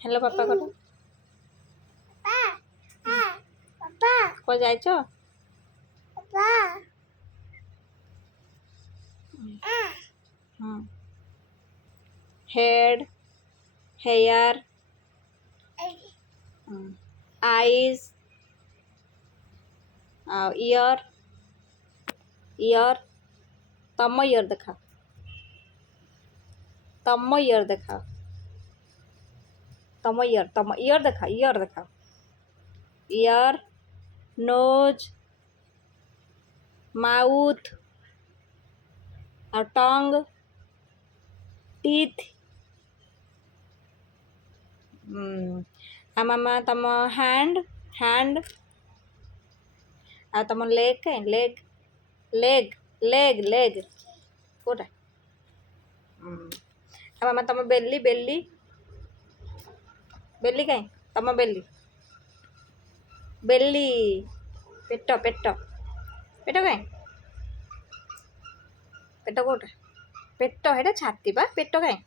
Hello papa করো। কই যাইছো? Head, hair, আইজ, ইয়ার, ইয়ার। ତମ ଇୟର ଦେଖାଅ, ତମ ଇୟର ଦେଖାଅ, ତମ ଇୟର ଦେଖାଅ, ଇୟର ଦେଖାଅ। ଇୟର, ନୋଜ, ମାଉଥ ଆଉ ଟଙ୍ଗ, ଟିଥ୍। ଆଉ ମାମା ତମ ହ୍ୟାଣ୍ଡ, ହ୍ୟାଣ୍ଡ ଆଉ ତମ ଲେଗ୍ କାଇଁ ଲେଗ୍, ଲେଗ୍ ଲେଗ୍ ଲେଗ୍ କୋଉଟା? ଆଉ ମାମା ତମ ବେଲି, ବେଲି ବେଲି କାଇଁ ତମ ବେଲି, ବେଲି। ପେଟ, ପେଟ ପେଟ କାଇଁ, ପେଟ କୋଉଟା? ପେଟ ହେଟା ଛାତି ବା, ପେଟ କାଇଁ?